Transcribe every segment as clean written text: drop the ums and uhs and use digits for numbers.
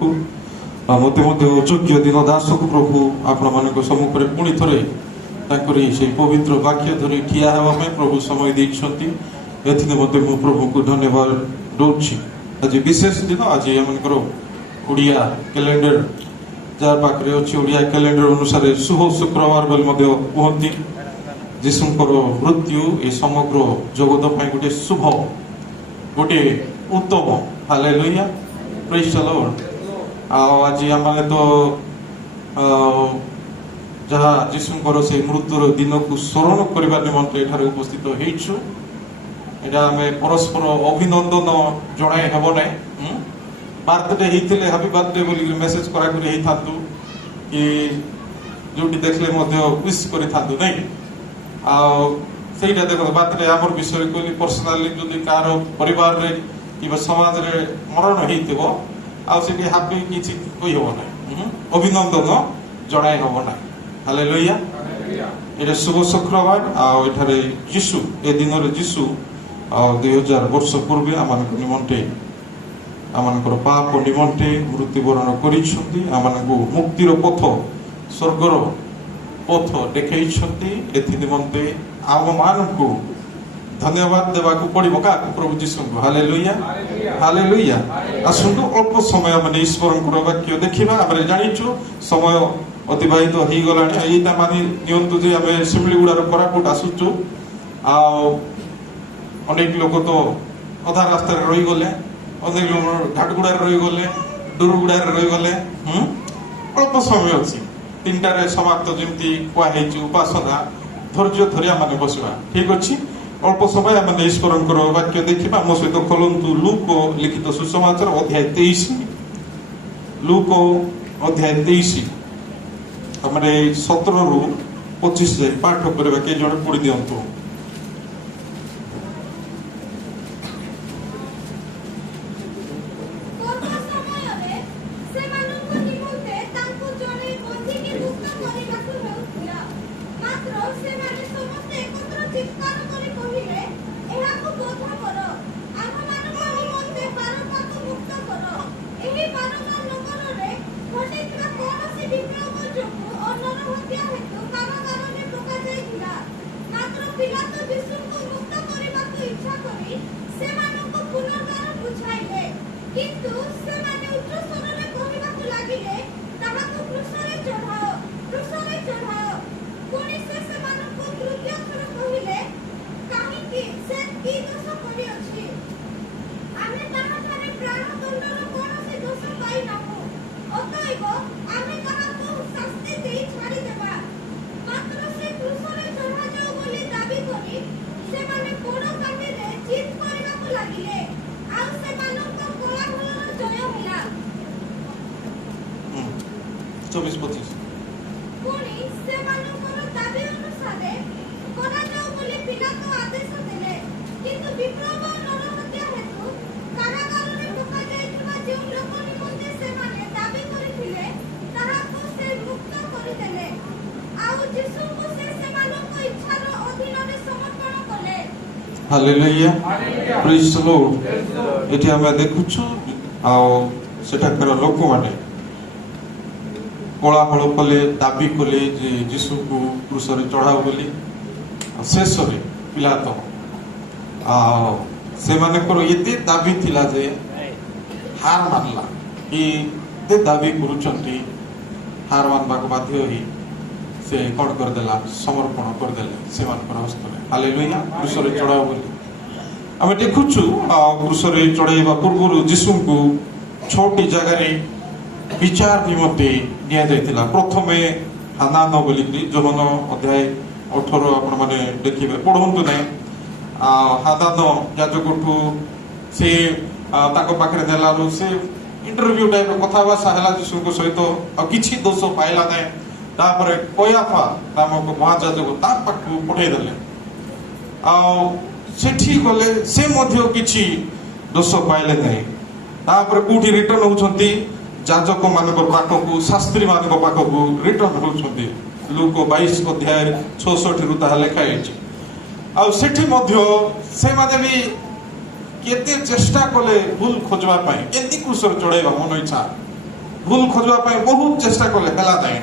को मते मते अयोग्य दिन दास को प्रभु आपण मान सम्मुखें पुणी थे से पवित्र वाक्य धरी ठिया हवा प्रभु समय देते मते मु प्रभु को धन्यवाद दूची। आज विशेष दिन आज आमर ओडिया कैलेंडर जार पाखे अच्छी ओडिया कैलेंडर अनुसार शुभ शुक्रवार कहती जीशुंकर मृत्यु ये समग्र जगत गोटे शुभ गोटे उत्तम हालेलुया प्रेज द लॉर्ड। आज आम तो जहाँ जीशुंकर से मृत्युर दिन को स्मरण करने निमंत्रण एठार उपस्थित होइछु। एटा आमे परस्पर अभिनंदन जणाई हेब ना बर्थडे होते हैप्पी बर्थडे बोली मेसेज करा कि जोटी देखले विश कर नहीं आईटा देख बर्थडे आम विषय कहली पर्सनाली जो कार परिवार रे कि समाज रे मरण होती हैप्पी किसी कही हम ना अभिनंदन जणाई हम ना हालेलुया। ये शुभ शुक्रवार आठारे जीशु ए दिन जीशु 2000 वर्ष पूर्वे आम निमंते आमर पाप निमंते मृत्युवरण कर मुक्तिर पथ स्वर्गर पथ देखते निमंते आम मान को धन्यवाद देवा पड़ो क्या प्रभु जीशु को हालेलुया हालेलुया। आसतु अल्प समय मैंने ईश्वर वाक्य देखा आम जाचु समय अतिबाहित हो गला यहाँ मानि नियंतु जे आम शिमिलीगुड़ार कोरापुट आसुचु अनेक लोग तो अधा रास्ता रही गले अनेक लोग घाटगुड़ा रही गले डुरुगुड़ा रही गले अल्प समय अच्छी 3टारे समाप्त जमी कहुई उपासना धैर्य धरी आम बसवा ठीक अच्छे अल्प समय आम ईश्वर वाक्य देखा मो सहित खोलतु लूक लिखित सुसमाचार अध्याय 23 लूक अध्याय 23 आम 17 ରୁ 25 जाए पाठ करवा किए जड़े पढ़ी दिंतु। Hallelujah praise the lord. एठी हम देखुछु सेठाकर लोक माने कोलाहल कले दाबी कले जे जीशु को क्रूस रे चढ़ाओ बोली शेष रे पिलातो से माने करो एते दाबी थिला जे हार मानला कि ते दाबी करूचंती हार मानबा को बाध्य होई से कौन कर देला समर्पण कर देले से मान पर हस्तले हालेलुया क्रूस रे चढ़ाओ बोली आम देखुछु क्रूस रे चढ़ाइबा पूर्व जीशु को 6टी जगह रे विचार निमंते निया जायतिला। प्रथमे हानान बोली जोहन अध्याय 18 आपण माने देखिबे पढंतु नै हानान याजकठु से ताको पाखरे देलारु से इंटरव्यू टाइप कथा भाषा हला जीशु को सहित किछि दोष पाइला नै तापरे कयाफा नामक महायाजक ता पाखु पठै देले सेठी गले से मध्य किछि दोष पाइले नै तापरे कोठी रिटर्न होउछंती जाजक मानक पाखकु शास्त्री मानक पाखकु रिटर्न होउछंती लूक 22 अध्याय 66 रु ताहा लेखा हैछि आ सेठी मध्य से माने भी केते चेष्टा कले भूल खोजवा पाए केति कुसर चढ़ाइबा मन इच्छा ଭୁଲ ଖୋଜିବା ପାଇଁ ବହୁତ ଚେଷ୍ଟା କଲେ, ହେଲା ନାହିଁ।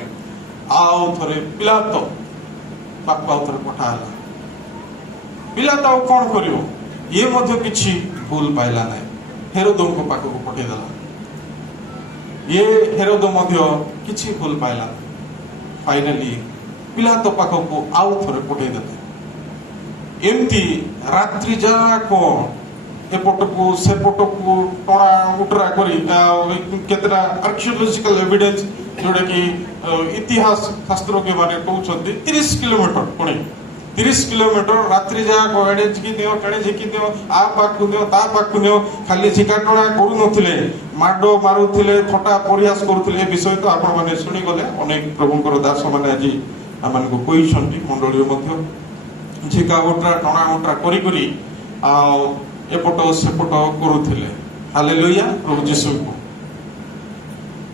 ଆଉ ଥରେ ପିଲାତ ପାଖକୁ ଆଉ ଥରେ ପଠା ହେଲା। ପିଲାତ ଆଉ କଣ କରିବ, ଇଏ ମଧ୍ୟ କିଛି ଭୁଲ ପାଇଲା ନାହିଁ, ହେରୋଦଙ୍କ ପାଖକୁ ପଠେଇଦେଲା। ଇଏ ହେରୋଦ ମଧ୍ୟ କିଛି ଭୁଲ ପାଇଲା ନାହିଁ। ଫାଇନାଲି ପିଲାତ ପାଖକୁ ଆଉ ଥରେ ପଠେଇଦେଲେ। ଏମିତି ରାତ୍ରି ଯାକ ଏପଟକୁ ସେପଟକୁ ଟଣା ଉଟରା କରି କେତେଟା ଆର୍କିଓଲୋଜିକାଲ ଏଭିଡେନ୍ସ ଯୋଉଟା କି ଇତିହାସ ଶାସ୍ତ୍ରଜ୍ଞ ମାନେ କହୁଛନ୍ତି 30 କିଲୋମିଟର, ପୁଣି 30 କିଲୋମିଟର ରାତ୍ରି ଯାକ ଏଣେ ଝିକି ଦିଅ ତେଣେ ଝିକି ଦିଅ, ଆ ପାଖକୁ ଦିଅ ତା ପାଖକୁ ଦିଅ, ଖାଲି ଝିକାଟଣା କରୁନଥିଲେ, ମାଡ ମାରୁଥିଲେ, ଥଟ୍ଟା ପରିହାସ କରୁଥିଲେ। ଏ ବିଷୟ ତ ଆପଣମାନେ ଶୁଣିଗଲେ, ଅନେକ ପ୍ରଭୁଙ୍କର ଦାସ ମାନେ ଆଜି ଆମମାନଙ୍କୁ କହିଛନ୍ତି, ମଣ୍ଡଳୀରେ ମଧ୍ୟ ଝିକା ଉଟରା ଟଣା ଉଟରା କରି କରି ଆଉ ଏପଟ ସେପଟ କରୁଥିଲେ। ହାଲେଲୁୟା ପ୍ରଭୁ ଯୀଶୁଙ୍କୁ।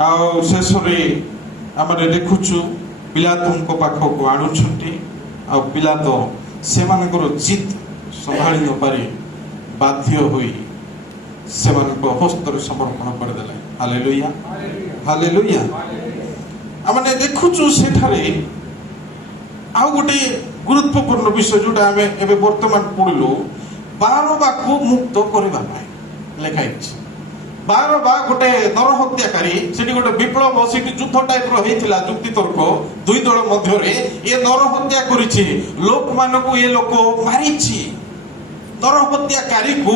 ଆଉ ଶେଷରେ ଆମେ ଦେଖୁଛୁ ପିଲାତଙ୍କ ପାଖକୁ ଆଣୁଛନ୍ତି, ଆଉ ପିଲାତ ସେମାନଙ୍କର ଜିଦ୍ ସମ୍ଭାଳି ନପାରି ବାଧ୍ୟ ହୋଇ ସେମାନଙ୍କ ହସ୍ତରେ ସମର୍ପଣ କରିଦେଲେ। Hallelujah hallelujah. ଆମେ ଦେଖୁଛୁ ସେଠାରେ ଆଉ ଗୋଟେ ଗୁରୁତ୍ୱପୂର୍ଣ୍ଣ ବିଷୟ ଯୋଉଟା ଆମେ ଏବେ ବର୍ତ୍ତମାନ ପଢିଲୁ, ବାରବାକୁ ମୁକ୍ତ କରିବା ପାଇଁ ଲେଖା ହେଇଛି। ବାରବା ଗୋଟେ ନରହତ୍ୟାକାରୀ, ସେଠି ଗୋଟେ ବିପ୍ଳବ, ସେଠି ଯୁଦ୍ଧ ଟାଇପର ହେଇଥିଲା, ଯୁକ୍ତିତର୍କ ଦୁଇ ଦଳ ମଧ୍ୟରେ। ଏ ନରହତ୍ୟା କରିଛି, ଲୋକମାନଙ୍କୁ ଏ ଲୋକ ମାରିଛି। ନରହତ୍ୟାକାରୀକୁ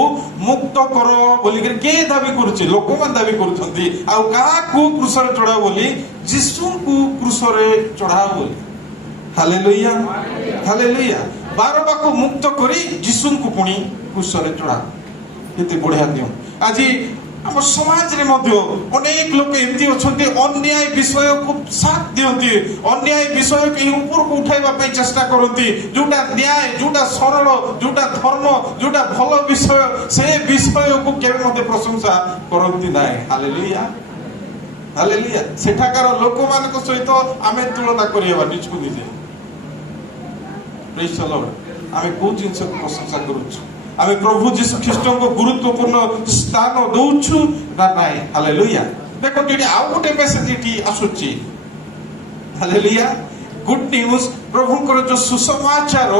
ମୁକ୍ତ କର ବୋଲିକି କିଏ ଦାବି କରୁଛି? ଲୋକମାନେ ଦାବି କରୁଛନ୍ତି। ଆଉ କାହାକୁ କ୍ରୁଶରେ ଚଢାଅ ବୋଲି? ଯୀଶୁଙ୍କୁ କ୍ରୁଶରେ ଚଢାଅ ବୋଲି। Hallelujah hallelujah. ବାରବାକୁ ମୁକ୍ତ କରି ଯୀଶୁଙ୍କୁ ପୁଣି କ୍ରୁଶରେ ଚଢାଅ। କେତେ ବଢିଆ ନିୟମ। ଆଜି ଆମ ସମାଜରେ ମଧ୍ୟ ଅନେକ ଲୋକ ଏମିତି ଅଛନ୍ତି, ଅନ୍ୟାୟ ବିଷୟକୁ ସାଥ ଦିଅନ୍ତି, ଅନ୍ୟାୟ ବିଷୟକୁ ଏହି ଉପରକୁ ଉଠାଇବା ପାଇଁ ଚେଷ୍ଟା କରନ୍ତି। ଯୋଉଟା ନ୍ୟାୟ, ଯୋଉଟା ସରଳ, ଯୋଉଟା ଧର୍ମ, ଯୋଉଟା ଭଲ ବିଷୟ, ସେ ବିଷୟକୁ କେବେ ମଧ୍ୟ ପ୍ରଶଂସା କରନ୍ତି ନାହିଁ। Hallelujah hallelujah. ସେଠାକାର ଲୋକମାନଙ୍କ ସହିତ ଆମେ ତୁଳନା କରିବା ନିଜକୁ ନିଜେ। ପ୍ରେଜ୍ ଦ ଲର୍ଡ। ଆମେ କୋଉ ଜିନିଷକୁ ପ୍ରଶଂସା କରୁଛୁ? ଆମେ ପ୍ରଭୁ ଯୀଶୁ ଖ୍ରୀଷ୍ଟଙ୍କୁ ଗୁରୁତ୍ୱପୂର୍ଣ୍ଣ ସ୍ଥାନ ଦଉଛୁ ନା ନାହିଁ? ହାଲେଲୁୟା। ଦେଖନ୍ତୁ ଏଠି ଆଉ ଗୋଟେ ମେସେଜ ଏଠି ଆସୁଛି। ହାଲେଲୁୟା। ଗୁଡ୍ ନ୍ୟୁଜ, ପ୍ରଭୁଙ୍କର ଯୋଉ ସୁସମାଚାର,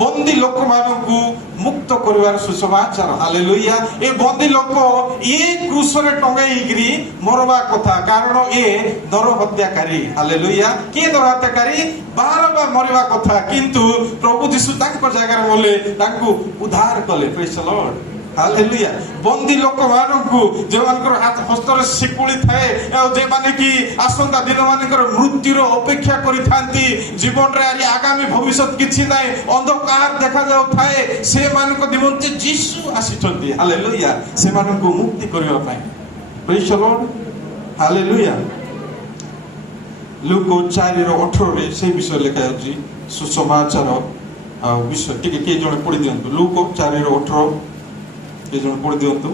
ବନ୍ଦୀ ଲୋକମାନଙ୍କୁ ମୁକ୍ତ କରିବାର ସୁସମାଚାର। ହାଲେଲୁୟା। ଏ ବନ୍ଦୀ ଲୋକ ଏ କ୍ରୁଶରେ ଟଙ୍ଗାଇକିରି ମରବା କଥା, କାରଣ ଏ ନରହତ୍ୟାକାରୀ। ହାଲେଲୁୟା। କିଏ ନରହତ୍ୟାକାରୀ? ବାରବା ମରିବା କଥା, କିନ୍ତୁ ପ୍ରଭୁ ଯୀଶୁ ତାଙ୍କ ଜାଗାରେ ମଲେ, ତାଙ୍କୁ ଉଦ୍ଧାର କଲେ। ପ୍ରେଜ୍ ଦ ଲର୍ଡ। ହାଲେଲୁୟା। ବନ୍ଦୀ ଲୋକମାନଙ୍କୁ, ଯେଉଁମାନଙ୍କର ହସ୍ତରେ ଶିକୁଳି ଥାଏ, ଆଉ ଯେଉଁମାନେ କି ଆସନ୍ତା ଦିନ ମାନଙ୍କର ମୃତ୍ୟୁର ଅପେକ୍ଷା କରିଥାନ୍ତି, ଜୀବନରେ ଆଜି ଆଗାମୀ ଭବିଷ୍ୟତ କିଛି ନାହିଁ, ଅନ୍ଧକାର ଦେଖାଯାଉଥାଏ, ସେମାନଙ୍କ ନିମନ୍ତେ ଯୀଶୁ ଆସିଛନ୍ତି। ହାଲେଲୁୟା। ସେମାନଙ୍କୁ ମୁକ୍ତି କରିବା ପାଇଁ। ପ୍ରେଜ୍ ଦ ଲର୍ଡ। ହାଲେଲୁୟା। ଲୁକ 4:18 ସେ ବିଷୟ ଲେଖା ହେଉଛି, ସୁସମାଚାର ଆଉ ବିଷୟ। ଟିକେ କିଏ ଜଣେ ପଢି ଦିଅନ୍ତୁ। ଲୁକ 4:18 କିଏ ଜଣେ ପଢି ଦିଅନ୍ତୁ।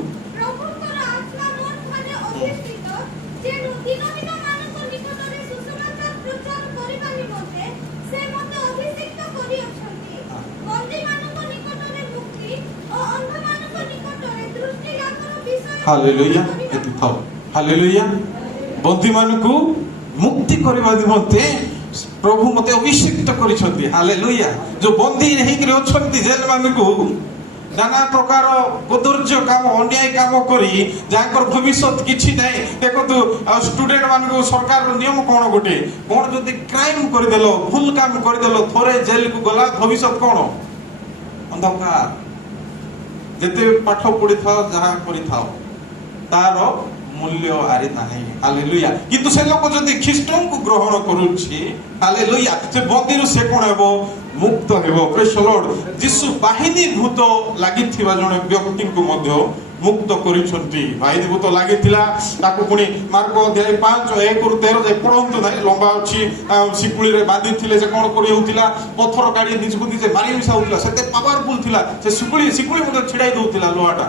ହାଲେଲୁୟା। ଏଠି ଥାଉ। ହାଲେଲୁୟା। ବନ୍ଦୀମାନଙ୍କୁ ମୁକ୍ତି କରିବା ନିମନ୍ତେ ପ୍ରଭୁ ମତେ ଅଭିଷେକ କରିଛନ୍ତି। ହାଲେଲୁୟା। ଯୋଉ ବନ୍ଦୀ ହେଇକିରି ଅଛନ୍ତି ଜେଲ ମାନଙ୍କୁ, নানা প্রকার কদর্য কাম অন্যায় কাম করি যাঙ্কর ভবিষ্যৎ কিছু নাই। দেখন্তু স্টুডেন্ট মানুষ সরকার নিয়ম কোন গোটে কোন যদি ক্রাইম করিদেল ভুল কাম করিদেল থরে জেল কু গলা ভবিষ্যৎ কোন অন্ধকার। যেতে পাঠ পড়ি থাও যাহা করি থাও তার মূল্য আরে নাই। হালেলুয়া। কিন্তু সে লোক যদি খ্রিস্টଙ୍କୁ গ্রহণ করুছি হালেলুয়া সে বন্দিরু সে কোন ହେବ মুক্ত ହେବ। প্রেজ দ লর্ড। যিশু বাহিনী ভূত লাগিଥିବା জଣେ ବ୍ୟକ୍ତିଙ୍କୁ ମଧ୍ୟ মুক্ত କରିଛନ୍ତି। ବାହିନୀ ଭୂତ ଲାଗିଥିଲା ତାକୁ ପୁଣି ମାର୍କ ଅଧ୍ୟାୟ 5:1-13 ଯାଏ ପଢନ୍ତୁ ନାହିଁ, ଲମ୍ବା ଅଛି। ଶିକୁଳିରେ ବାନ୍ଧିଥିଲେ, ସେ କଣ କରି ହଉଥିଲା ପଥର କାଢି ନିଜକୁ ନିଜେ ମାରି ମିଶା ହଉଥିଲା, ସେତେ ପାୱାରଫୁଲ ଥିଲା ସେ ଶିକୁଳି ମଧ୍ୟ ଛିଡାଇ ଦଉଥିଲା ଲୁହାଟା।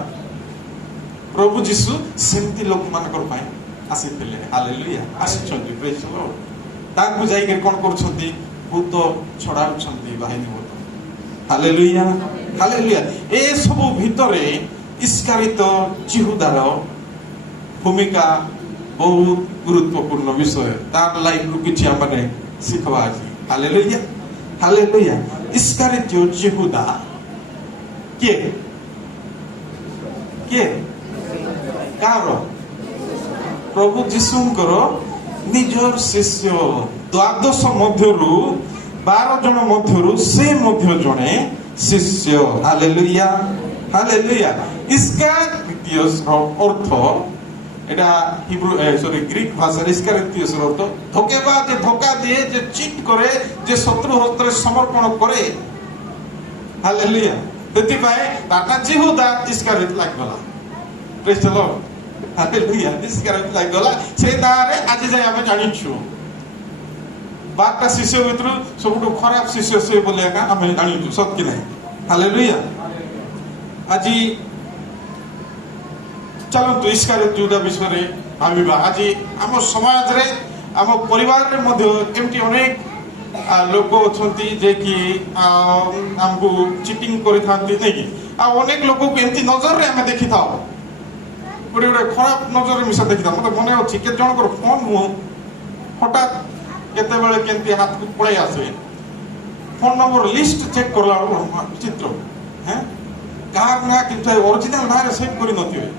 ପ୍ରଭୁ ଯୀଶୁ ସେମିତି ଲୋକମାନଙ୍କର ପାଇଁ ଆସିଥିଲେ। ହାଲେଲୁୟା। ଆସିଛନ୍ତି। ପ୍ରେଜ ଦ ଲର୍ଡ। ତାଙ୍କୁ ଯାଇକି କଣ କରୁଛନ୍ତି ଭୂତ ଛଡାଉଛନ୍ତି ବାହିନୀ ଭୂତ। Hallelujah hallelujah. ଏ ସବୁ ଭିତରେ ଇସ୍କାରିତ ଜିହୁଦାର ଭୂମିକା बहुत गुरुत्वपूर्ण विषय तार लाइफ रु किछि हमने सिखवा अछि हालेलुया हालेलुया इस्करियोत यहूदा के कार प्रभु जीशुंकर निजर शिष्य 12 मध्यरु 12 जन मध्यरु से मध्य जने शिष्य हालेलुया हालेलुया इस्करियोत अर्थ এটা হিব্রু সরি গ্রিক ভাষার ইস্কারিওতিয়াস অর্থ ধোকেবাজ যে ধোকা দিয়ে যে চিট করে যে শত্রু হস্তে সমর্পণ করে হালেলুয়া ସେଥିପାଇଁ ତାଟା ଜିହୁଦା ଇସ୍କାରିୟତ ଲାଗିଗଲା ପ୍ରେଜ୍ ଦ ଲର୍ଡ ହାଲେଲୁୟା ଇସ୍କାରିୟତ ଲାଗିଗଲା ସେ ନାଁରେ ଆଜି ଯାଏ ଆମେ ଜାଣିଛୁ 12ଟା ଶିଷ୍ୟ ଭିତରୁ ସବୁଠୁ ଖରାପ ଶିଷ୍ୟ ସେ ବୋଲି ଏକା ଆମେ ଜାଣିଛୁ ସତ କି ନାହିଁ ହାଲେଲୁୟା ଆଜି चलतु इस्करियोत यहूदा विषय भाविबा आज आम समाज रे आम परिवार रे मध्य एमती अनेक लोक अछंती जे कि हमको चीटिंग करि थांती नै कि आ अनेक लोक को एमती नजर रे हमें देखि थाओ गोटे गोटे खराब नजर रे मिसा देखि थाओ मते मने अछि के जण कर फोन मु हठात केते बेले केंती हाथ को पळै आसे फोन नंबर लिस्ट चेक करला चित्र हैं कार ना किंतु ओरिजिनल ना रे सेव करि नथिबे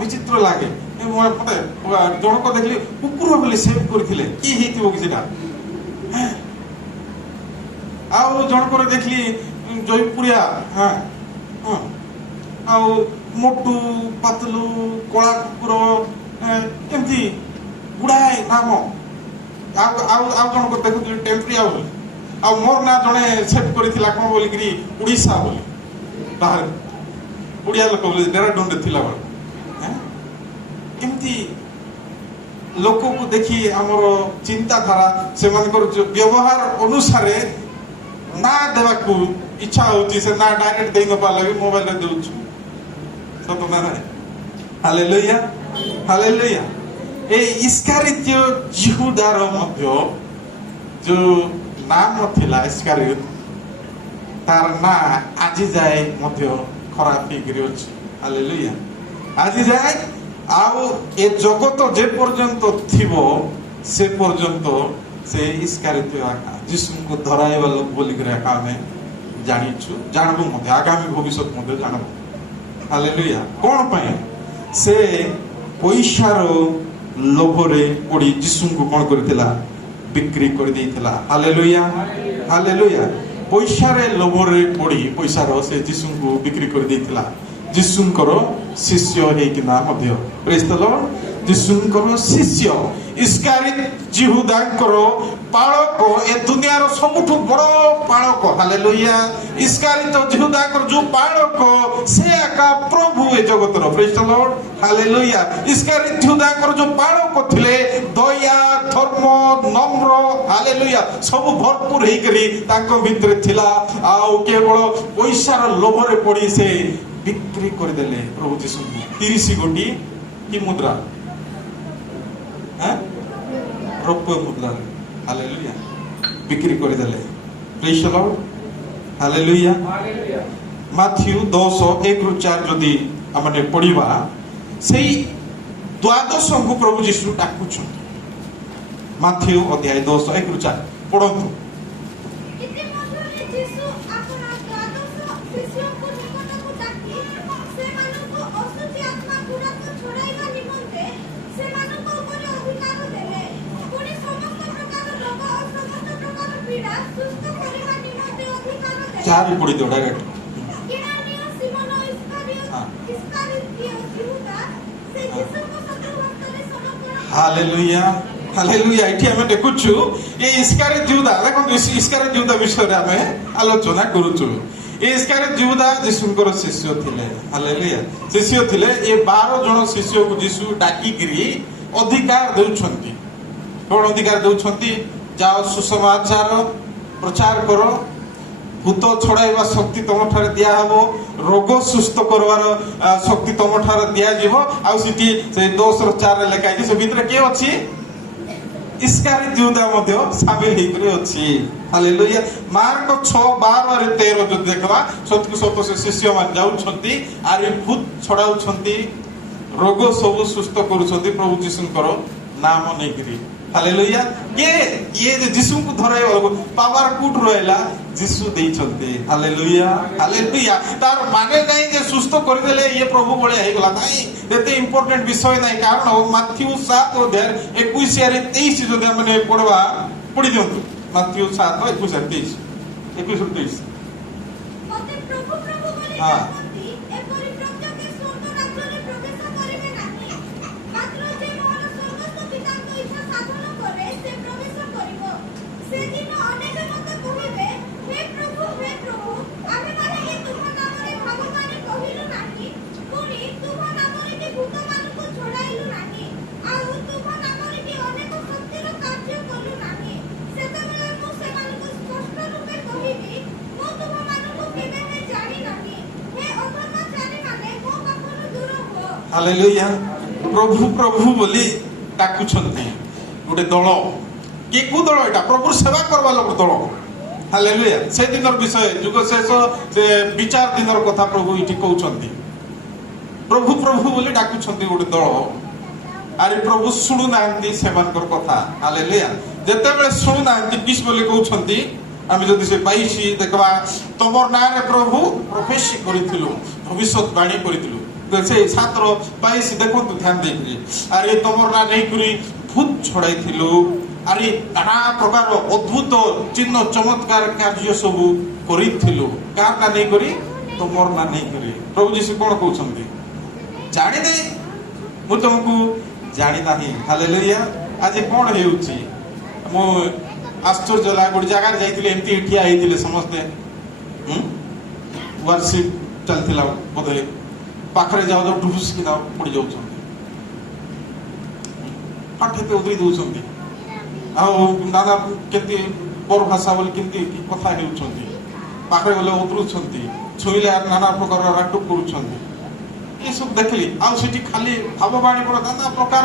विचित्र लगे मत जनक देखली कुकुर बोली सेव करथिले की हेतिबो कि सेटा आ जनक देखली जयपुरिया हां हां आ मोटू पतलू कोला कुकुर एमती गुड़ाए नाम जनक देखु टेम्परिया बोली आ मोर ना जने सेव करथिला कोन बोली कि उड़ीसा बोली बाहर उड़िया लोक बोली देहरादून रे थिला बोली एमती लोक को देखी हमर चिंताधारा से मानकर व्यवहार अनुसार ना देवा को इच्छा होची से ना डायरेक्ट देई न पाले मोबाइल रे देउछु सत ना रे हालेलुया हालेलुया ए इस्करियोत यहूदा रो मध्य जो नाम थिला इस्करियोत तार ना आज जाए मध्य खराब फिगर अछि हालेलुया आज जाए आउ ए जगत जे पर्यंत थिबो से पर्यंत से इस्करियोत जीशु को धराइबा लोक बोली करे आमे जानिछु जानबो मते आगामी भविष्य मते जानबो हालेलुया कोन पय से पैसार लोभरे पड़ी जीशु को कोन करथिला बिक्री कर देथिला हालेलुया हालेलुया पैसारे लोभरे पड़ी पैसार से जीशु को बिक्री कर देथिला जीशुंकर शिष्य हेकिना मध्य प्रेज द लॉर्ड जीशुंकर शिष्य इस्करियोत यहूदांकर पालक ए दुनियार सबुठु बड़ पालक हालेलुया इस्करियोत यहूदांकर जो पालक से एका प्रभु ए जगतर प्रेज द लॉर्ड हालेलुया इस्करियोत यहूदांकर जो पालक थिले दया धर्म नम्र हालेलुया सब भरपूर हेई करी तांको भितरे थिला आ केवल पैसार लोभरे पड़ी से बिक्री कर देले प्रभु जीशु 30 कोटी की मुद्रा हैं रौप्य मुद्रा हालेलुया बिक्री कर देले praise the lord hallelujah Matthew 10:1-4 जदी हमने पढिबा सेही 12 को प्रभु जीशु डाकुछु माथ्यू अध्याय 10:1-4 पढंतु चार पड़ी दो डायरेक्ट हालेलुया हालेलुया एठी हमें देखुछु ये इस्करियोत यहूदा देखो इस्करियोत यहूदा विषय रे हमें आलोचना करूछु ये इस्करियोत यहूदा जीशुंकर शिष्य थिले हालेलुया शिष्य थिले ये 12 जन शिष्य को जीशु डाकी गिरी अधिकार देउछंती कोन अधिकार देउछंती जाओ सुसमाचार प्रचार करो भूत छड़ाइबा शक्ति तुम ठारे दिया हबो रोग सुस्थ करवार शक्ति तुम ठारे दिया जीवो आ सिटी से 2:4 रे लिखा है से भीतर के अछि इस्करियोत यहूदा मध्य शामिल हे करे अछि हालेलुया मार्क 6:12-13 जो देखबा सत को सत से शिष्य मान जाउ छंती आरि भूत छड़ाउ छंती ରୋଗ ସବୁ ସୁସ୍ଥ କରୁଛନ୍ତି ପ୍ରଭୁ ଯୀଶୁଙ୍କର ନାମ ନେଇକିରି। ହାଲେଲୁୟା। ଇଏ ଯେ ଯୀଶୁଙ୍କୁ ଧରାଇବ ପାୱାର କୋଉଠୁ ରହିଲା? ଯୀଶୁ ଦେଇଛନ୍ତି। Hallelujah hallelujah. ତାର ମାନେ ନାହିଁ ଯେ ସୁସ୍ଥ କରିଦେଲେ ଇଏ ପ୍ରଭୁ ଭଳିଆ ହେଇଗଲା, ନାଇଁ, ଏତେ ଇମ୍ପୋର୍ଟାଣ୍ଟ ବିଷୟ ନାହିଁ। କାରଣ ମାଥ୍ୟୁ 7:21-23 ଯଦି ଆମେ ପଢବା, ପଢି ଦିଅନ୍ତୁ। ମାଥ୍ୟୁ 7:21-23। ହଁ। ହାଲେଲୁୟା। ପ୍ରଭୁ ପ୍ରଭୁ ବୋଲି ଡାକୁଛନ୍ତି ଗୋଟେ ଦଳ। କି କୋଉ ଦଳ ଏଟା? ପ୍ରଭୁର ସେବା କରବା ଲୋକ ଦଳ। ହାଲେଲୁୟା। ସେ ଦିନର ବିଷୟ, ଯୁଗ ଶେଷ, ସେ ବିଚାର ଦିନର କଥା ପ୍ରଭୁ ଏଠି କହୁଛନ୍ତି। ପ୍ରଭୁ ପ୍ରଭୁ ବୋଲି ଡାକୁଛନ୍ତି ଗୋଟେ ଦଳ। ଆରେ ପ୍ରଭୁ ଶୁଣୁନାହାନ୍ତି ସେମାନଙ୍କର କଥା। ହାଲେଲୁୟା। ଯେତେବେଳେ ଶୁଣୁନାହାନ୍ତି କିସ୍ ବୋଲି କହୁଛନ୍ତି, ଆମେ ଯଦି ସେ 22 ଦେଖବା, ତମର ନାଁରେ ପ୍ରଭୁ ପ୍ରଫେସି କରିଥିଲୁ, ଭବିଷ୍ୟତବାଣୀ କରିଥିଲୁ। ସେ 7:22 ଦେଖନ୍ତୁ ଧ୍ୟାନ ଦେଇକିରି। ଆରେ ତମର ନାଁ ନେଇକରି ଭୂତ ଛଡାଇଥିଲୁ, ଆରେ ନାନା ପ୍ରକାର ଅଦ୍ଭୁତ ଚିହ୍ନ ଚମତ୍କାର କାର୍ଯ୍ୟ ସବୁ କରିଥିଲୁ। କାହାର ନାଁ ନେଇକରି? ତମର ନାଁ ନେଇକରି। ପ୍ରଭୁ ଯୀଶୁ କଣ କହୁଛନ୍ତି? ଜାଣିନି, ମୁଁ ତମକୁ ଜାଣି ନାହିଁ। ହାଲେଲୁୟା। ଆଜି କଣ ହେଉଛି? ମୁଁ ଆଶ୍ଚର୍ଯ୍ୟ ହେଲା, ଗୋଟେ ଜାଗାରେ ଯାଇଥିଲି, ଏମିତି ଠିଆ ହେଇଥିଲେ ସମସ୍ତେ, ୱାର୍ସିପ ଚାଲିଥିଲା ବୋଧେ, ପାଖରେ ଯାଉ ଯାଉ ଢୁସିକିନା ପଡି ଯାଉଛନ୍ତି, ପାଠେତେ ଉଦେଇ ଦଉଛନ୍ତି, ଆଉ ନାନା କେମିତି ବର ଭାଷା ବୋଲି କେମିତି କଥା ହେଉଛନ୍ତି, ପାଖରେ ଗଲେ ଉଦରୁଛନ୍ତି, ଛୁଇଁଲେ ନାନା ପ୍ରକାର ରାଟୁ କରୁଛନ୍ତି। ଏସବୁ ଦେଖିଲି। ଆଉ ସେଠି ଖାଲି ଭାବବାଣୀ ପରା ନାନା ପ୍ରକାର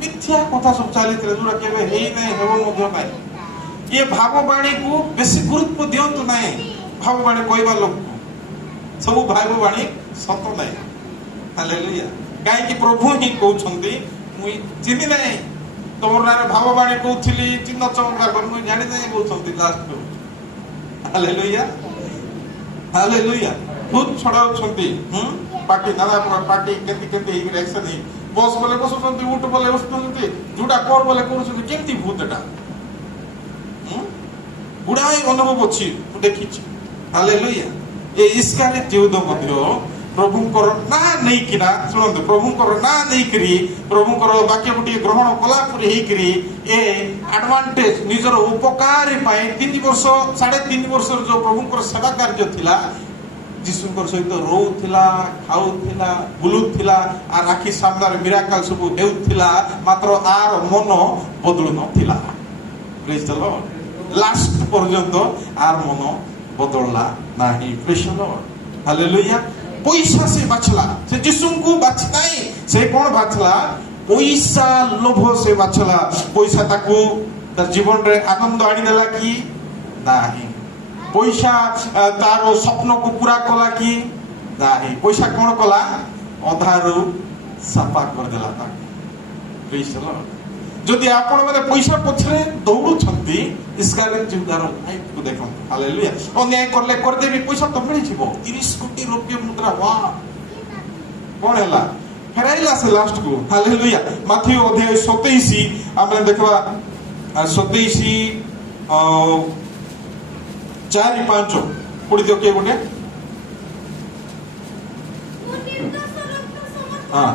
ମିଥ୍ୟା କଥା ସବୁ ଚାଲିଥିଲା, ଯୋଉଟା କେବେ ହେଇନାହିଁ, ହେବ ମଧ୍ୟ ନାହିଁ। ଇଏ ଭାବବାଣୀକୁ ବେଶୀ ଗୁରୁତ୍ୱ ଦିଅନ୍ତୁ ନାହିଁ। ଭାବବାଣୀ କହିବା ଲୋକକୁ ସବୁ ଭାବବାଣୀ ସତ ନାହିଁ। ହାଲେଲୁୟା। କାହିଁକି? ପ୍ରଭୁ ହିଁ କହୁଛନ୍ତି, ମୁଁ ଚିହ୍ନି ନାହିଁ, ତମର ନାଁରେ ଭାବବାଣୀ କହୁଥିଲି, ଚିହ୍ନ ଚମତ୍କାର ମୁଁ ଜାଣି ନାହିଁ କହୁଛନ୍ତି ଲାଷ୍ଟକୁ। Hallelujah hallelujah. ଭୂତ ଛଡାଉଛନ୍ତି, ପାର୍ଟି ନାନା ପାର୍ଟି କେମିତି କେମିତି ହେଇକି ଆକ୍ସନ ହେଇ, ବସ୍ ବୋଲେ ବସୁଛନ୍ତି, ଉଠ ବୋଲେ ଉଠୁଛନ୍ତି, ଯୋଉଟା କର ବୋଲେ କରୁଛନ୍ତି। କେମିତି ଭୂତ ଏଟା? ଗୁଡାଏ ଅନୁଭବ ଅଛି, ମୁଁ ଦେଖିଛି। ହାଲେଲୁୟା। ଏ ଇସ୍କାରିୟତ ଯୁଦ ମଧ୍ୟ ପ୍ରଭୁଙ୍କର ନାଁ ନେଇକିନା, ଶୁଣନ୍ତୁ, ପ୍ରଭୁଙ୍କର ନାଁ ନେଇକିରି ପ୍ରଭୁଙ୍କର ବାକ୍ୟକୁ ଟିକେ ଗ୍ରହଣ କଲା ପରି ହେଇକିରି ଏ ଆଡଭାନ୍ଟେଜ ନିଜର ଉପକାରୀ ପାଇଁ 3 ବର୍ଷ 3.5 ବର୍ଷର ଯୋଉ ପ୍ରଭୁଙ୍କର ସେବା କାର୍ଯ୍ୟ ଥିଲା, ଯୀଶୁଙ୍କର ସହିତ ରହୁଥିଲା, ଖାଉଥିଲା, ବୁଲୁଥିଲା, ଆର ଆଖି ସାମ୍ନାରେ ମିରାକଲ ସବୁ ହେଉଥିଲା, ମାତ୍ର ଆର ମନ ବଦଳୁ ନଥିଲା। ପ୍ରେଜ୍ ଦ ଲର୍ଡ। ଲାଷ୍ଟ ପର୍ଯ୍ୟନ୍ତ ଆର ମନ ବଦଳଲା ନାହିଁ। ପ୍ରେଜ୍ ଦ ଲର୍ଡ। ହାଲେଲୁୟା। ପଇସା ସେ ବାଛଲା, ସେ ଯୀଶୁଙ୍କୁ ବାଛି ନାହିଁ। ସେ କଣ ବାଛଲା? ପଇସା ଲୋଭ ସେ ବାଛଲା। ପଇସା ତାକୁ ତା ଜୀବନରେ ଆନନ୍ଦ ଆଣିଦେଲା କି ନାହିଁ? ପଇସା ତାର ସ୍ୱପ୍ନକୁ ପୁରା କଲା କି ନାହିଁ? ପଇସା କଣ କଲା? ଅଧାରୁ ସାଫା କରିଦେଲା ତାକୁ। ପ୍ରେଜ୍ ଦ ଲର୍ଡ। ଯଦି ଆପଣ ମାନେ ପଇସା ପଛରେ ଦୌଡୁଛନ୍ତି, ଇସ୍କାରିୟତ ଯୁଦାର ଲାଇଫକୁ ଦେଖନ୍ତୁ। ହାଲେଲୁୟା। ଅନ୍ୟାୟ କଲେ କରିଦେବି, ପଇସା ତ ମିଳିଯିବ। 30 କୋଟି ରୌପ୍ୟ ମୁଦ୍ରା। ୱା, କଣ ହେଲା? ଫେରାଇଲା ସେ ଲାଷ୍ଟକୁ। ହାଲେଲୁୟା। ମାଥ୍ୟୁ ଅଧ୍ୟାୟ 27 ଆମେ ଦେଖିବା, 27 4-5 ପଢି ଦିଅ କିଏ ଗୋଟେ। ହଁ।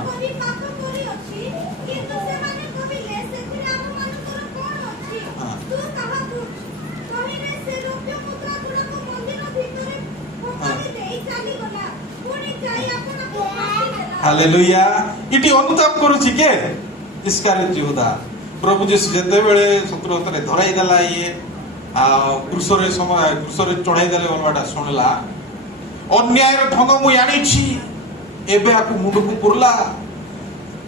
ହାଲେଲୁୟା। ଏଠି ଅନୁତାପ କରୁଛି କେ? ଇସ୍କାରିୟତ ଯୁଦା। ପ୍ରଭୁ ଯୀଶୁ ଯେତେବେଳେ ଶତ୍ରୁ ହାତରେ ଧରାଇ ଦେଲା, ଇଏ କ୍ରୁଶରେ ଚଢାଇ ଦେଲେ ବୋଲବାଟା ଶୁଣିଲା, ଅନ୍ୟାୟର ଧନ ମୁଁ ଆଣିଛି, ଏବେ ଆକୁ ମୁଣ୍ଡକୁ ପୁରଲା,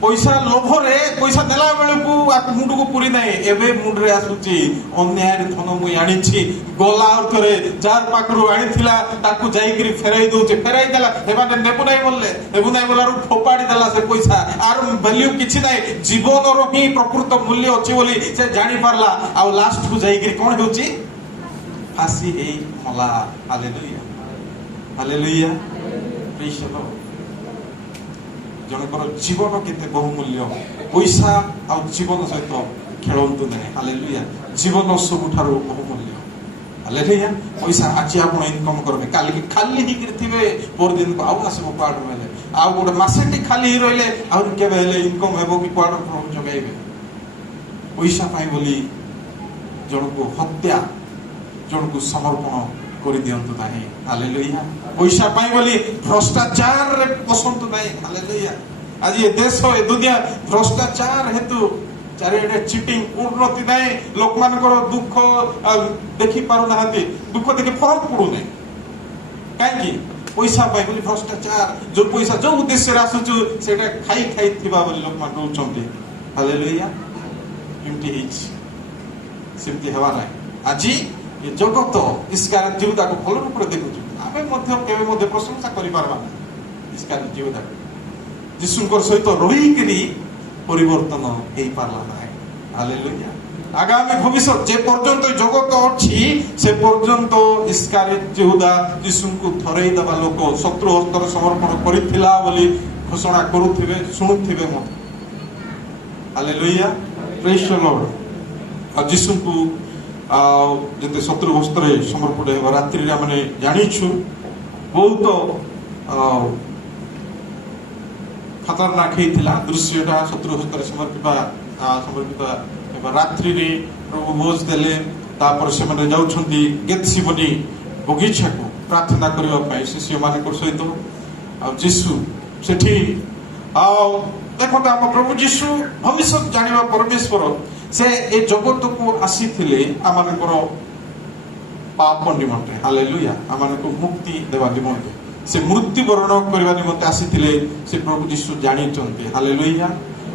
पैसा लोभरे पैसा देला बेलू मुंड को पूरी ना एवं मुंडे आसूची अन्याय धन मुई आनी गला करे जार पाखु आनी जाइकरी फेराई दौचे फेराई देला एमाने नेबु नाई बोलले नेबु नाई बोलारू फोपाड़ी देला से पैसा आर वैल्यू किछि नाई जीवन रो ही प्रकृत मूल्य अछि बोली से जानि पारला आ लास्ट को जाइकरी कोन होउची फांसी हे मला hallelujah hallelujah praise the lord जनकर जीवन केते बहुमूल्य पैसा आ जीवन सहित खेलंतु नहीं हालेलुया जीवन सबुठारु बहुमूल्य हालेलुया पैसा आज आपण इनकम करबे काली की खाली ही करथिबे पर दिन को आउ आसबो पाड मेले आ गोटे मासेटी खाली ही रहले आ केबे हेले इनकम हेबो कि पाड प्रभु जगाइबे पैसा पाई बोली जन को हत्या जन को समर्पण कर दियंतु नाही हालेलुया पैसा पाई बोली भ्रष्टाचार रे पसंद नाही हालेलुया आज ये देश ए दुनिया भ्रष्टाचार हेतु चारिडे चीटिंग उन्नति नाही लोक मानकर दुख देखि पारु नाहंती दुख देखि फरक पडु नाही काई की पैसा पाई बोली भ्रष्टाचार जो पैसा जो उद्देश्य रे आसुचु सेटा खाई खाई थिबा बोली लोक मान कहउचंती हालेलुया एमटी हिच सिम्पली हवा नाही आज ये जगत इसकार जीवता को भल रूप देखुଛୁ आमे मध्य केबे मध्य प्रशंसा करि पारबा इसकार जीवता यीशुकर सहित रही करी परिवर्तन हेई पारला नाही हालेलुया आगामी भविष्य जे पर्यंत जगत अछि से पर्यंत इसकार जीवता यीशु को थरई दबा लोक शत्रु हस्तर समर्पण करिथिला बोली घोषणा करूथिबे सुनुथिबे मत हालेलुया प्रेज द लॉर्ड आ यीशु को जते शत्रु हस्तरे समर्पण हेबा रात्रि रे माने जानिछु बहुत खतरनाक हेतिला दृश्यटा शत्रु हस्तरे समर्पित हेबा रात्रि रे प्रभु भोज देले तापर से माने जाउछंती गेतसिमनी बगीचा को प्रार्थना करबा पई शिष्य मानकर सहित आ यीशु सेठी आ देखो हम प्रभु यीशु भविष्य जानिबा परमेश्वर से ए जगत को आसीथिले आमानकर पाप निमंते हालेलुया आमानको मुक्ति देवा निमंते से मृत्यु वरण करबा निमंते आसीथिले से प्रभु यीशु जानिचंती हालेलुया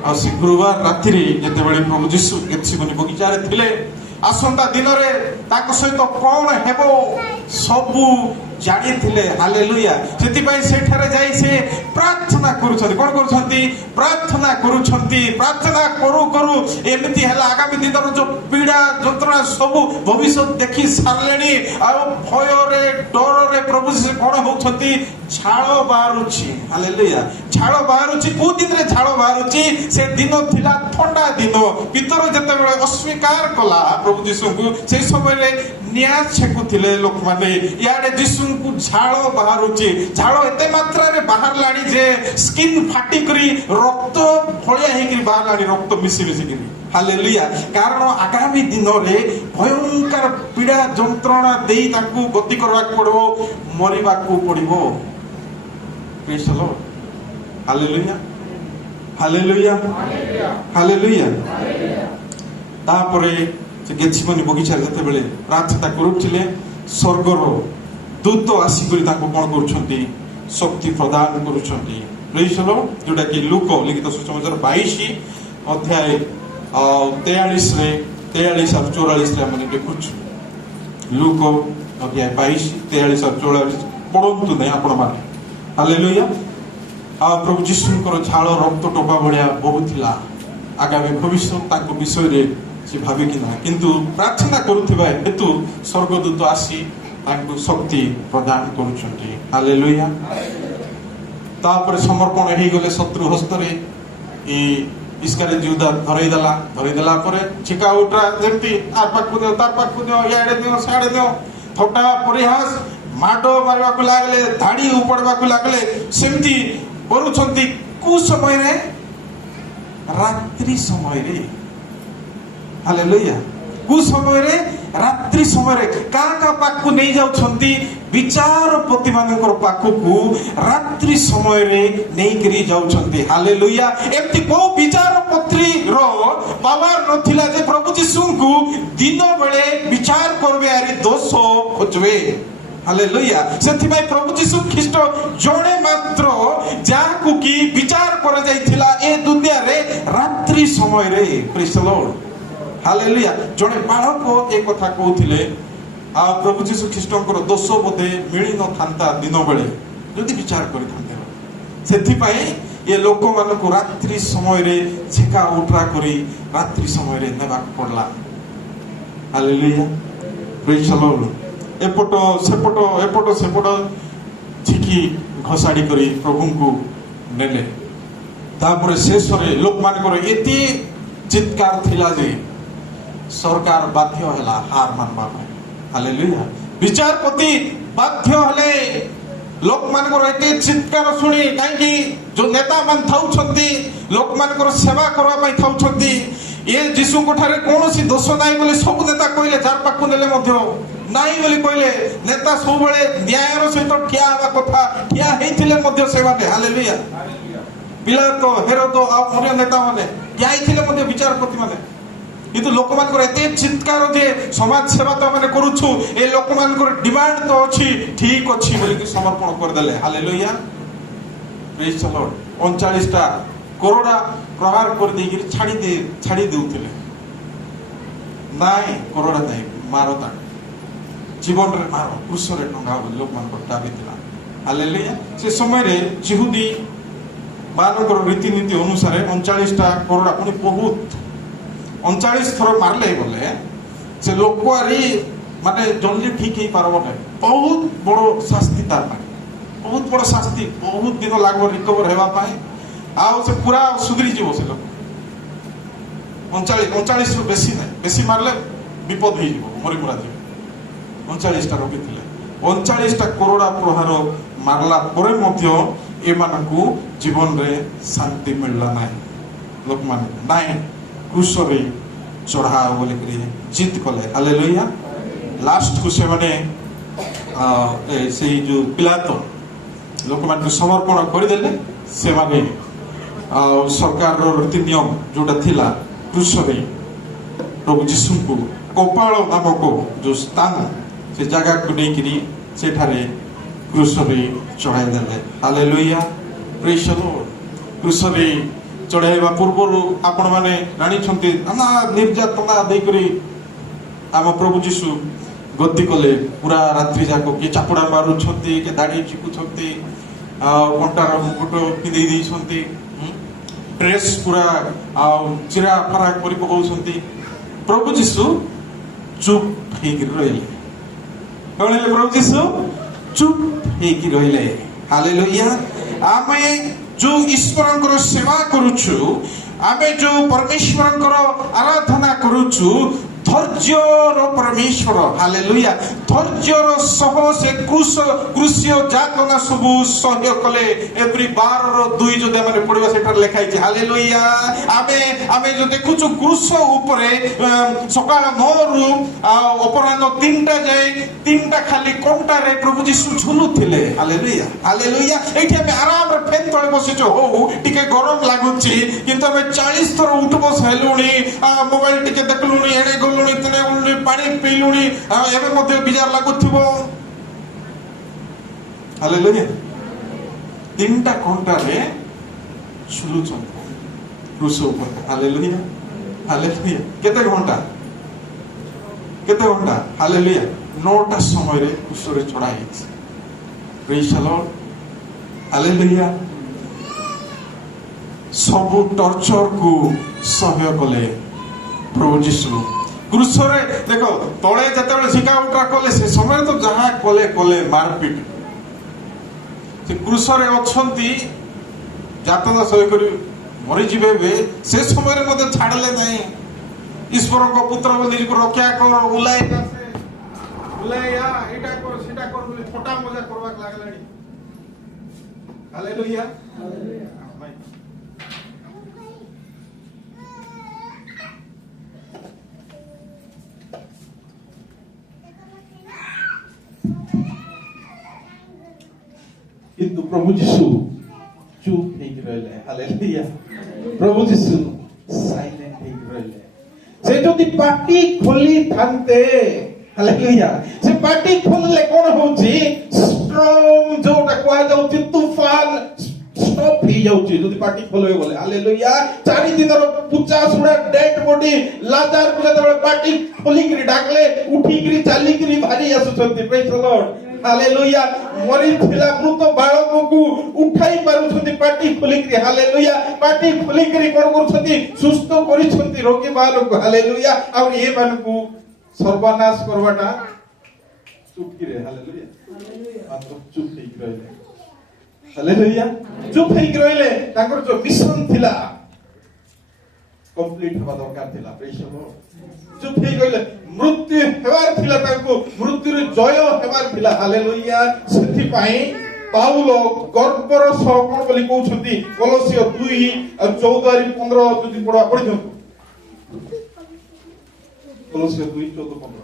आ से गुरुवार रात्रि रे जते बेले प्रभु यीशु गेतसिमनी बगीचा रे थिले आसंता दिन रे ताको सहित कोन हेबो सबु जानी थिले हालेलुया सेति पई सेठारे जाई से प्रार्थना करूछथि कोन करूछथि प्रार्थना करू करू एमिति हला आगामी दिन रो जो पीड़ा जंत्रणा सब भविष्य देखि सारलेनी आ भय रे डर रे प्रभु से कोन होछथि झाळ बारुछि हालेलुया झाळ बारुछि को दिन रे झाळ बारुछि से दिन थिला ठंडा दिन पितर जते बेले अस्वीकार कला प्रभु यीशु को से समय रे निया छेकुथिले लोक माने याडे यीशु को झाळ बाहरुछि झाळ एते मात्रा रे बाहर लाणी जे स्किन फाटी करी रक्त फळिया हे करी बाहर लाणी रक्त मिसी मिसी करी हालेलुया कारण आगामी दिन रे भयंकर पीड़ा जंत्रणा देई ताकू गति करबा पड़बो मरिबा को पड़िबो praise the lord hallelujah hallelujah hallelujah तापरे से गेतसिमनी बगीचा जते बेले प्रार्थना करूथिले स्वर्गर दूत आसी करी ताको कोन करूछंती शक्ति प्रदान करूछंती प्रेज द लॉर्ड जोटा कि लूक लिखित सुसमाचार 22 अध्याय 43 रे 43 और 44 रे हमने देखुछु लूक अध्याय 22 43 और 44 पढंतु नै आपण माने हालेलुया आ प्रभु यीशुकर झाळ रक्त टोपा भलिया बहुथिला आगामी भविष्य ताको विषय रे से भाबे कि ना किंतु प्रार्थना करूथिबा हेतु स्वर्गदूत आसी ताको शक्ति प्रदान करूछंती हालेलुया तापर समर्पण हे गले शत्रु हस्तरे ए इसकारे जुदा धरई देला परे चिका उठरा जेंती आर पाखु दे तार पाखु दे याडे दे साडे दे थोटा परिहास माडो मारवा को लागले धाड़ी उपड़वा को लागले सेमती करूछंती कु समय रे रात्रि समय रे हालेलुया कु समय रे रात्रि समय रे का पाखु नै जाउछंती विचारपति मानकर पाखु को रात्रि समय रे नै करी जाउछंती हालेलुया एमती को विचारपति रो पावर नथिला जे प्रभु यीशु को दिन बेले विचार करबे आरि दोष खोजबे हालेलुया सेथिबाई प्रभु यीशु ख्रीष्ट जणे मात्र जाहाकु की विचार करा जाइथिला ए दुनिया रे रात्रि समय रे प्रेज द लॉर्ड हालेलुया जणे बालक ए कथा कहउथिले आ प्रभु यीशु ख्रीष्टଙ୍କର ଦୋଷ ବୋଧେ ମିଳି ନ ଥାନ୍ତା ଦିନ ବେଳେ ଯଦି ବିଚାର କରିଥାନ୍ତେ ସେଥିପାଇଁ ଏ ଲୋକମାନଙ୍କୁ ରାତ୍ରି ସମୟରେ ଝିକା ଉଠା କରି ରାତ୍ରି ସମୟରେ ନେବାକୁ ପଡଲା ହାଲେଲୁୟା ପ୍ରେଜ ଦ ଲର୍ଡ एपट सेपट झिकी घसाड़ी करी प्रभु को नेले तापर शेष लोक मान एते चित्कार थिला जे सरकार बाध्य हला हार मानबा हालेलुया विचारपति बाध्य हले लोक मान एते चित्कार सुनी काई जो नेता मान थाउछंती लोक मान सेवा करबा पई थाउछंती ये यीशु को ठारे कोनोसी दोष नाही बोले सब नेता कहले जार पाखु नेले मध्य नाही बोली कहले नेता सब बेले न्यायर सहित ठिया हवा कथा ठिया हेथिले मध्य सेवाते हालेलुया पिलातो हेरोदो आ अन्य नेता माने जाइथिले मध्य विचारपति माने किंतु लोक मान एते चित्कार जे समाज सेवा तो माने करूछु ए लोक मान डिमांड तो अछि ठीक अछि बोली कि समर्पण कर देले हालेलुया प्रेज द लॉर्ड 39 टा कोरोना प्रहार कर देगी छाड़ी देउथिले नाई कोरोना नाही मारता जीवन रे मारो क्रूस रे टंगा लोक मान दाबी थिला हालेलुया से समय रे जिहुदी मानकर रीतिनीति अनुसार 39 टा कोरोना पुनी बहुत 39 थर मारले बोले से लोक आरी माने जल्दी ठीक ही पारबो नै बहुत बड़ो शास्ति तार बहुत बड़ो शास्ति बहुत दिन लागो रिकवर हेबा पाए आउ से पूरा सुधरी जीवो से लोक 39 रु बेसी मारले विपद हो जीवो मरी मुरा जीवो 39 टा रोगी थिले 39 टा कोरोना प्रहार मारला परे मध्य ए मानकु जीवन रे शांति मिलला नै लोक मान नाइ क्रूस रे चढ़ा बोले करी जीत कले हालेलुया लास्ट को से माने से जो पिलातो लोक मान समर्पण कर देले से माने सरकार रीति नियम जोटा थिला क्रूस रे प्रभु यीशु को कपाल नामक जो स्थान से जगह को नेकरी सेठारे क्रूस रे चढ़ाई देले हालेलुया प्रेज द लॉर्ड क्रूस रे चढ़ाइबा पूर्व आपण माने जानि छंती ना निर्यातना दे करी आम प्रभु यीशु गद्दी कले पूरा रात्रि जाको के चापड़ा मारू छंती के दाढ़ी चिकु छंती कंटार मुकुट पिंदे दै छंती ड्रेस पूरा चिरा फरा करी पकाउछंती प्रभु यीशु चुप हेकि रहिले कहले प्रभु यीशु चुप हेकि रहिले हालेलुया आमे जो ईश्वरंकर सेवा करूछु आमे जो परमेश्वरंकर आराधना करूछु धैर्यर परमेश्वर हालेलुया धैर्यर सह से क्रूसिय जातना सब सह्य कले एवरी 12:2 जो माने पढिबा सेटर लिखाई छै हालेलुया आमे जो देखुछु क्रूस ऊपरे सकाळ 9 रु अपराह्न 3टा जाय 3टा खाली कोंटा रे प्रभु यीशु झुलुथिले हालेलुया हालेलुया एठी आमे आराम रे फेन तळे बसिछु हो टिके गरम लागुछि किंतु आमे 40 थर उठ बस हेलुनी मोबाइल टिके देखलुनी एडे गलुनी तने उलुनी पानी पीलुनी एबे मध्ये बिजार लागुथिबो हालेलुया 3टा कोंटा रे झुलुछन क्रूस ऊपर हालेलुया हालेलुया केते घंटा हालेलुया 9टा समय रे क्रूस रे चढ़ाई प्रेज द लॉर्ड हालेलुया सब टर्चर को सह्य कले प्रभु यीशु क्रूस रे देखो तळे जते झिका उठा कले से समय तो जहा कले मारपीट से क्रूस रे अछंती जातना सही करी मरि जिबे बे से समय रे मते छाडले नाही ईश्वर को पुत्र बोली को रक्षा कर उलाया एटा कर सेटा कर बोली छोटा मजा करबा लागलानी हालेलुया हालेलुया किंतु प्रभु यीशु चुप हेकि रहले हालेलुया प्रभु यीशु साइलेंट हेकि रहले से जदि पाटी खोली थांते हालेलुया से पार्टी खोलले कोन होची स्ट्रॉंग जोटा कोआ जाउची तूफान स्टॉप ही जाउची जदी पार्टी खोलबे बोले हालेलुया 4 दिनर पूजा सुडा डेड बॉडी लाजार को जतबे पार्टी खोली करी डाकले उठी करी चाली करी भारी आसुछंती प्रेज द लॉर्ड हालेलुया मरी थिला मृत बाळक को उठाई पारुछंती पार्टी खोली करी हालेलुया पार्टी खोली करी कोन करछंती सुस्त करिछंती रोगी बाळक को हालेलुया और ये मान को सर्वनाश करवाटा चुप की रे हालेलुया मात्र चुप ही रहले हालेलुया चुप ही रहले ताकर जो मिशन थिला कंप्लीट हवा दरकार थिला प्रेज द लॉर्ड चुप ही गइले मृत्यु हेवार थिला ताको मृत्यु रे जय हेवार थिला हालेलुया सेथि पई पाउलो गर्वर सह कोन बोली कहउछंती कोलोसियो 2 और 14 री 15 जदी पढा पढि दियौ कोलोसियो 2 14 15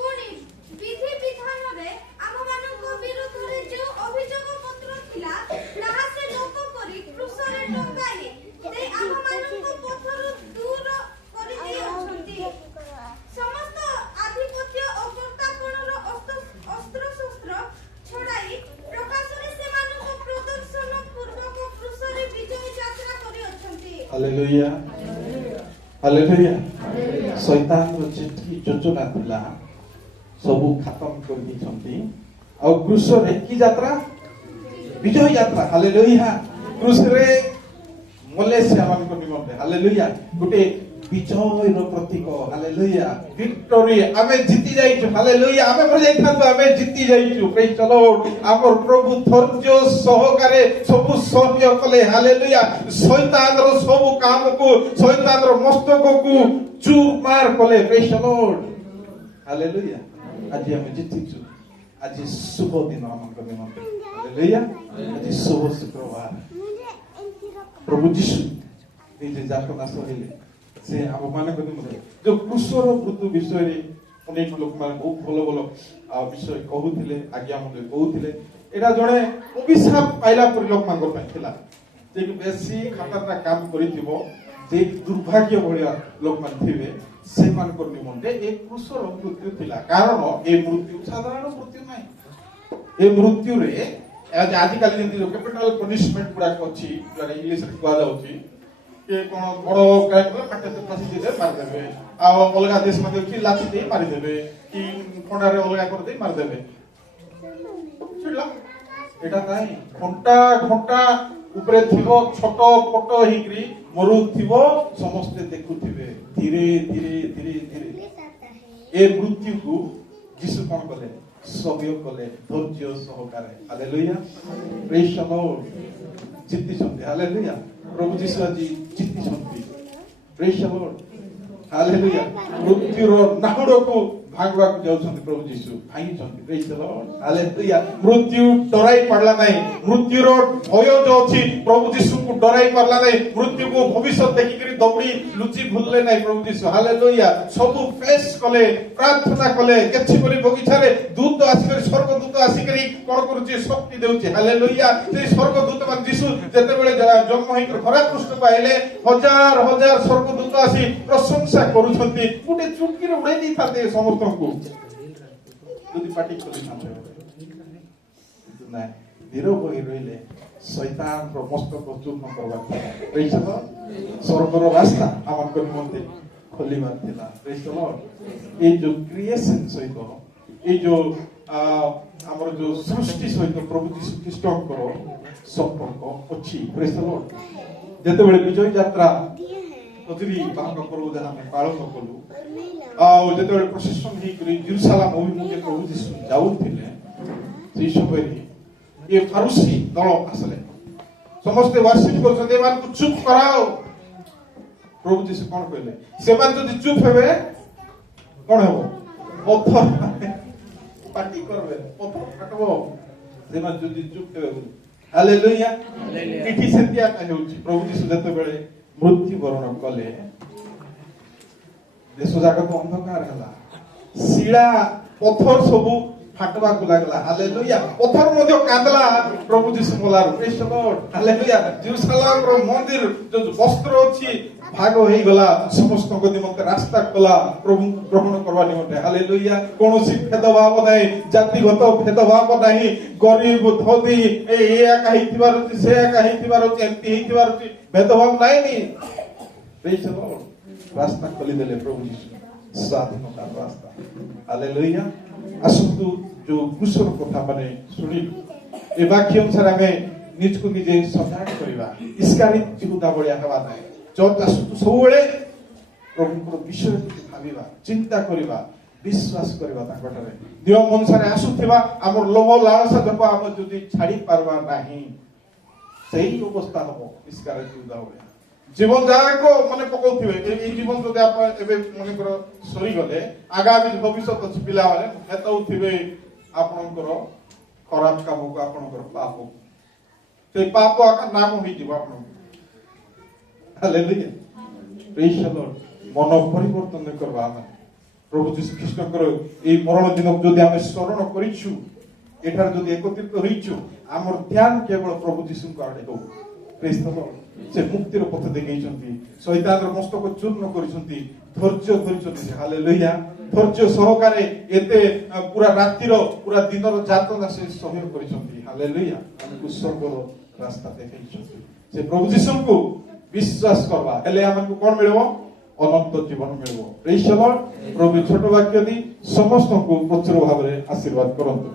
पुणी विधि विधान रे आम मानक विरुद्ध रे जो अभियोग पत्र थिला ताहा से लोक करी क्रूस रे टंगाई ते आम मानक पथर दूर करी दियछंती समस्त आधिपत्य ओ कर्तापणर अस्त्र शस्त्र छडाई प्रकाश रे से मानक प्रदर्शन पूर्वक क्रूस रे विजय यात्रा करी अछंती हालेलुया हालेलुया शैतान रो जेठी योजना थिला सबु खत्म कर दी छंती और क्रूस रे की यात्रा विजय यात्रा हालेलुया क्रूस रे मलेशिया मान को निमंते हालेलुया गुटे विजय रो प्रतीक हालेलुया विक्टोरी आमे जीती जाई छु हालेलुया आमे पर जाई थांतो आमे जीती जाई छु प्रेज द लॉर्ड आमर प्रभु धैर्य सहकारे सब सहय कले हालेलुया शैतान रो सब काम को शैतान रो मस्तक को चूर मार कले प्रेज द लॉर्ड हालेलुया आज आमे जीती छु आज शुभ दिन हमर निमंते हालेलुया आज शुभ शुक्रवार प्रभु यीशु निजे जातना सहिले से हम माने को निमंते जो क्रूसर मृत्यु विषय रे अनेक लोक मान बहुत भलो भलो विषय कहउथिले आज्ञा मते कहउथिले एटा जणे अभिशाप पाइला पर लोक मान को थिला जे बेसी खतरनाक काम करिथिबो जे दुर्भाग्य भलिया लोक मान थिबे से मान को निमंते एक क्रूसर मृत्यु थिला कारण ए मृत्यु साधारण मृत्यु नै ए मृत्यु रे आज काली जेंति जो कैपिटल पनिशमेंट गुडा अछि जो इंग्लिश रे कहला होछि के कोन बड़ो क्राइम को काटे तो फांसी दे मार देबे आ अलगा देश में देखि लाठी दे मार देबे कि कोंडा रे अलगा कर दे मार देबे छुडला एटा नाही घंटा घंटा ऊपर थिबो छोट फोटो हिकरी मरु थिबो समस्त देखुथिबे धीरे धीरे धीरे धीरे ए मृत्यु को यीशु कोन कले सभ्य कले धैर्य सहकारे हालेलुया प्रेज द लॉर्ड जीती छथि हालेलुया प्रभु यीशु जी जीती छथि प्रेज द लॉर्ड हालेलुया मृत्यु रो नाहुडो को भागवा को जाउछथि प्रभु यीशु भांगी छथि प्रेज द लॉर्ड हालेलुया मृत्यु डराई पड़ला नहीं मृत्यु रो भय जो अछि प्रभु यीशु को डराई पड़ला नहीं मृत्यु को भविष्य देखि करी दौड़ी लुचि भूलले नहीं प्रभु यीशु हालेलुया सब फेस कले प्रार्थना कले केछि बोली बगीचा रे दूत आसी स्वर्ग दूत आसी करी कोन करूची शक्ति देउची हालेलुया से स्वर्ग दूत मान यीशु जते बेले जन्म होई खरा कृष्ण पाइले हजार हजार स्वर्ग दूत आसी प्रशंसा करूछंती गुटे चुटकी रे उड़ाई दी थाते समस्त को যদি পাটি করে থাকে না ধীর হই রইলে শয়তান র মস্তক চূর্ণ করবা প্রেজ দ স্বর্গর রাস্তা আমার কোন মধ্যে খোলিবার দিলা প্রেজ দ লর্ড এই যে ক্রিয়েশন সহিত এই যে আমার যে সৃষ্টি সহিত প্রভু যীশু খ্রিস্টଙ୍କର সম্পর্ক ଅଛି প্রেজ দ লর্ড যেতেବେଳେ বিজয় যাত্রা কতরি বাহক করব যাহা আমি পালন কলু ଆଉ ଯେତେବେଳେ ପ୍ରସେସନ ହେଇକରି ଜେରୁସାଲେମ ଅଭିମୁଖେ ପ୍ରଭୁ ଯୀଶୁ ଯାଉଥିଲେ ସେଇ ସମୟରେ ଏ ଫାରୁସି ଦଳ ଆସିଲେ ସମସ୍ତେ ୱାର୍ସିପ କରୁଛନ୍ତି ଏମାନଙ୍କୁ ଚୁପ୍ କରାଅ ପ୍ରଭୁ ଯୀଶୁ କଣ କହିଲେ ସେମାନେ ଯଦି ଚୁପ୍ ହେବେ କଣ ହେବ ପଥର ପାଟି କରିବେ ପଥର ଫାଟବ ସେମାନେ ଯଦି ଚୁପ୍ ହେବେ ହାଲେଲୁୟା ଏଠି ସେମିତି ଆକା ହେଉଛି ପ୍ରଭୁ ଯୀଶୁ ଯେତେବେଳେ ମୃତ୍ୟୁବରଣ କଲେ देश जाक अंधकार हला शिला पत्थर सब ফাটବାକୁ লাগଲା ହାଲେଲୁୟା ପଥର ମଧ୍ୟ କାନ୍ଦଲା ପ୍ରଭୁ ଯୀଶୁ ମଲାରୁ ପ୍ରେଜ୍ ଦ ଲର୍ଡ ହାଲେଲୁୟା ଜେରୁସାଲେମର ମନ୍ଦିର ଯୋଉ ବସ୍ତ୍ର ଅଛି ଭାଗ ହେଇଗଲା ସମସ୍ତଙ୍କ ନିମନ୍ତେ ରାସ୍ତା କଲା ପ୍ରଭୁଙ୍କୁ ଗ୍ରହଣ କରିବା ନିମନ୍ତେ ହାଲେଲୁୟା କୌଣସି ଭେଦଭାବ ନାହିଁ ଜାତିଗତ ଭେଦଭାବ ନାହିଁ ଗରିବ ଧନୀ ଏ ଏକା ହେଇଥିବାର ଅଛି ସେ ଏକା ହେଇଥିବାର ଅଛି ଏମିତି ହେଇଥିବାର ଅଛି ଭେଦଭାବ ନାହିଁ ପ୍ରେଜ୍ ଦ ଲର୍ଡ ରାସ୍ତା ଖୋଲିଦେଲେ ପ୍ରଭୁ ଯୀଶୁ ସ୍ୱାଧୀନତାର ରାସ୍ତା ହାଲେଲୁୟା ଆସନ୍ତୁ ଯୋଉ କୃଷର କଥା ମାନେ ଶୁଣିଲୁ ଏ ବାକ୍ୟ ଅନୁସାରେ ଆମେ ନିଜକୁ ନିଜେ ସଜାଗ କରିବା ଇସ୍କାରିତ ଯିହୁଦା ଭଳିଆ ହେବା ନାହିଁ ଚର୍ଚ୍ଚ ଆସନ୍ତୁ ସବୁବେଳେ ପ୍ରଭୁଙ୍କର ବିଷୟରେ କିଛି ଭାବିବା ଚିନ୍ତା କରିବା ବିଶ୍ୱାସ କରିବା ତାଙ୍କଠାରେ ନିୟମ ଅନୁସାରେ ଆସୁଥିବା ଆମର ଲୋଭ ଲାଳସା ଯାକ ଆମେ ଯଦି ଛାଡି ପାରବା ନାହିଁ ସେଇ ଅବସ୍ଥା ହବ ଇସ୍କାରିତ ଯିହୁଦା ଭଳିଆ ଜୀବନ ଯାକ ମନେ ପକଉଥିବେ ଏଇ ଜୀବନ ଯଦି ଆପଣ ଏବେ ମନେକର ସରିଗଲେ ଆଗାମୀ ଭବିଷ୍ୟତ ଅଛି ପିଲାମାନେ ହେତଉଥିବେ ଆପଣଙ୍କର ଖରାପ କାମକୁ ଆପଣଙ୍କର ପାପକୁ ସେଇ ପାପ ନାମ ହେଇଯିବ ଆପଣଙ୍କୁ ହାଲେଲୁୟା ପ୍ରେଜ୍ ଦ ଲର୍ଡ ମନ ପରିବର୍ତ୍ତନ କରିବା ଆମେ ପ୍ରଭୁ ଯୀଶୁ ଖ୍ରୀଷ୍ଟଙ୍କର ଏଇ ମରଣ ଦିନକୁ ଯଦି ଆମେ ସ୍ମରଣ କରିଛୁ ଏଠାରେ ଯଦି ଏକତ୍ରିତ ହେଇଛୁ ଆମର ଧ୍ୟାନ କେବଳ ପ୍ରଭୁ ଯୀଶୁଙ୍କ ଆଡେ ହଉ ପ୍ରେଜ୍ ଦ ଲର୍ଡ ସେ ମୁକ୍ତିର ପଥ ଦେଖେଇଛନ୍ତି ଶୈତାନର ମସ୍ତକ ଚୂର୍ଣ୍ଣ କରିଛନ୍ତି ଧୈର୍ଯ୍ୟ ଧରିଛନ୍ତି ହାଲେଲୁୟା ଧୈର୍ଯ୍ୟ ସହକାରେ ଏତେ ପୁରା ରାତିର ପୁରା ଦିନର ଯାତନା ସେ ସହ୍ୟ କରିଛନ୍ତି ହାଲେଲୁୟା ଆମକୁ ସ୍ୱର୍ଗର ରାସ୍ତା ଦେଖେଇଛନ୍ତି ସେ ପ୍ରଭୁ ଯୀଶୁଙ୍କୁ ବିଶ୍ୱାସ କରିବା ହେଲେ ଆମକୁ କଣ ମିଳିବ ଅନନ୍ତ ଜୀବନ ମିଳିବ ପ୍ରେଜ୍ ଦ ଲର୍ଡ ପ୍ରଭୁ ଛୋଟ ବାକ୍ୟ ଦେଇ ସମସ୍ତଙ୍କୁ ପ୍ରଚୁର ଭାବରେ ଆଶୀର୍ବାଦ କରନ୍ତୁ।